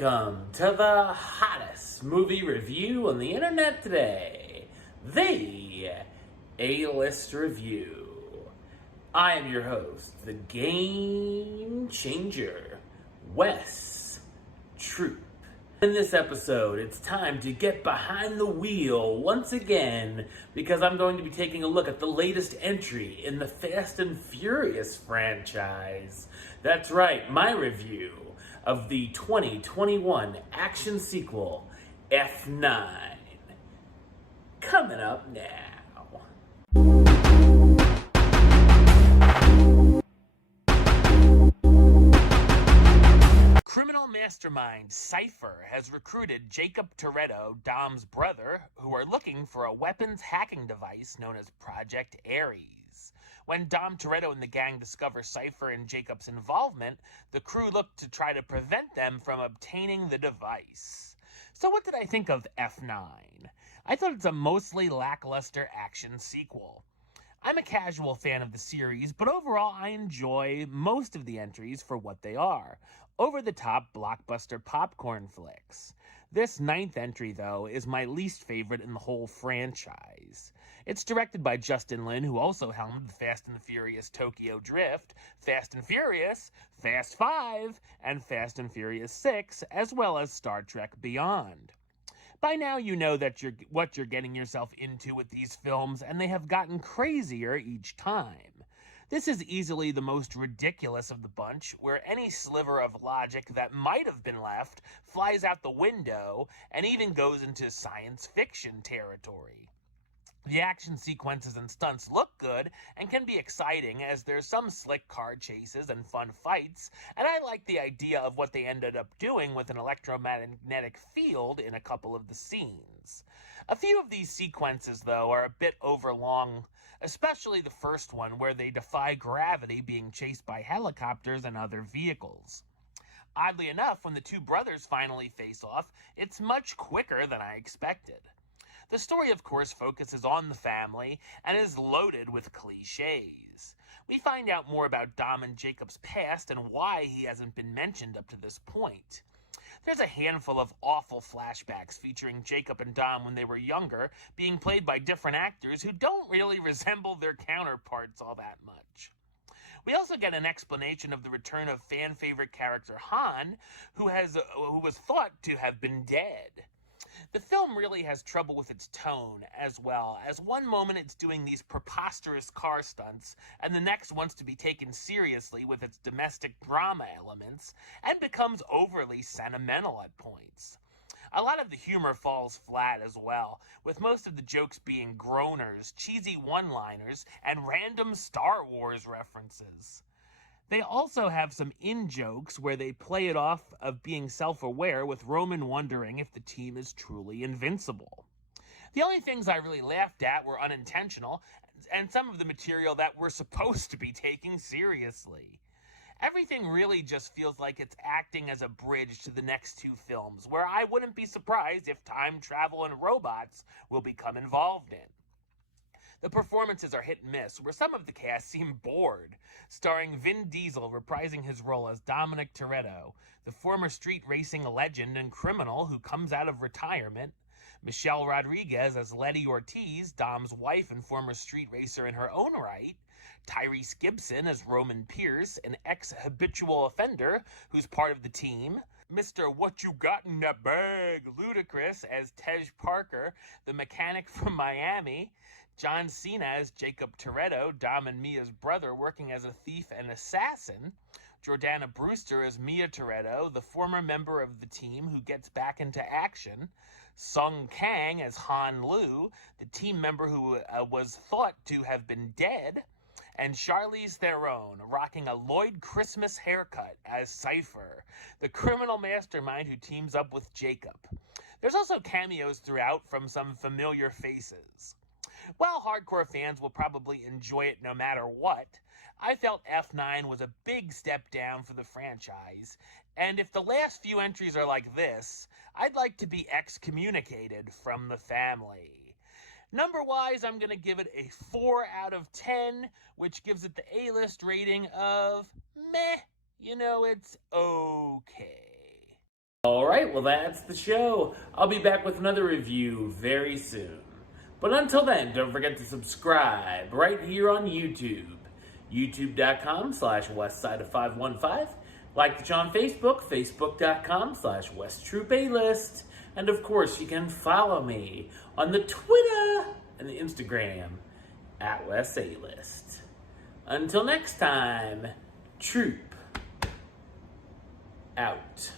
Welcome to the hottest movie review on the internet today, the A-List Review. I am your host, the Game Changer, Wes Troop. In this episode, it's time to get behind the wheel once again because I'm going to be taking a look at the latest entry in the Fast and Furious franchise. That's right, my review of the 2021 action sequel, F9. Coming up now. Criminal mastermind Cypher has recruited Jacob Toretto, Dom's brother, who are looking for a weapons hacking device known as Project Ares. When Dom Toretto and the gang discover Cypher and Jacob's involvement, the crew look to try to prevent them from obtaining the device. So what did I think of F9? I thought it's a mostly lackluster action sequel. I'm a casual fan of the series, but overall I enjoy most of the entries for what they are. Over-the-top blockbuster popcorn flicks. This 9th entry, though, is my least favorite in the whole franchise. It's directed by Justin Lin, who also helmed the Fast and the Furious Tokyo Drift, Fast and Furious, Fast 5, and Fast and Furious 6, as well as Star Trek Beyond. By now you know that what you're getting yourself into with these films, and they have gotten crazier each time. This is easily the most ridiculous of the bunch, where any sliver of logic that might have been left flies out the window and even goes into science fiction territory. The action sequences and stunts look good and can be exciting as there's some slick car chases and fun fights, and I like the idea of what they ended up doing with an electromagnetic field in a couple of the scenes. A few of these sequences, though, are a bit overlong, especially the first one where they defy gravity being chased by helicopters and other vehicles. Oddly enough, when the two brothers finally face off, it's much quicker than I expected. The story, of course, focuses on the family and is loaded with cliches. We find out more about Dom and Jacob's past and why he hasn't been mentioned up to this point. There's a handful of awful flashbacks featuring Jacob and Dom when they were younger, being played by different actors who don't really resemble their counterparts all that much. We also get an explanation of the return of fan-favorite character Han, who was thought to have been dead. The film really has trouble with its tone as well, as one moment it's doing these preposterous car stunts, and the next wants to be taken seriously with its domestic drama elements, and becomes overly sentimental at points. A lot of the humor falls flat as well, with most of the jokes being groaners, cheesy one-liners, and random Star Wars references. They also have some in-jokes where they play it off of being self-aware, with Roman wondering if the team is truly invincible. The only things I really laughed at were unintentional, and some of the material that we're supposed to be taking seriously. Everything really just feels like it's acting as a bridge to the next two films, where I wouldn't be surprised if time travel and robots will become involved in. The performances are hit and miss, where some of the cast seem bored, starring Vin Diesel reprising his role as Dominic Toretto, the former street racing legend and criminal who comes out of retirement, Michelle Rodriguez as Letty Ortiz, Dom's wife and former street racer in her own right, Tyrese Gibson as Roman Pierce, an ex-habitual offender who's part of the team, Mr. What You Got in That Bag, Ludacris as Tej Parker, the mechanic from Miami, John Cena as Jacob Toretto, Dom and Mia's brother working as a thief and assassin, Jordana Brewster as Mia Toretto, the former member of the team who gets back into action, Sung Kang as Han Lu, the team member who was thought to have been dead, and Charlize Theron, rocking a Lloyd Christmas haircut as Cypher, the criminal mastermind who teams up with Jacob. There's also cameos throughout from some familiar faces. While hardcore fans will probably enjoy it no matter what, I felt F9 was a big step down for the franchise, and if the last few entries are like this, I'd like to be excommunicated from the family. Number-wise, I'm going to give it a 4 out of 10, which gives it the A-list rating of meh. You know, it's okay. All right. right, well, that's the show. I'll be back with another review very soon. But until then, don't forget to subscribe right here on YouTube. YouTube.com/WestsideOf515. Like the show on Facebook, Facebook.com/WestTroopAlist. And of course, you can follow me on the Twitter and the Instagram @WestAlist. Until next time, Troop out.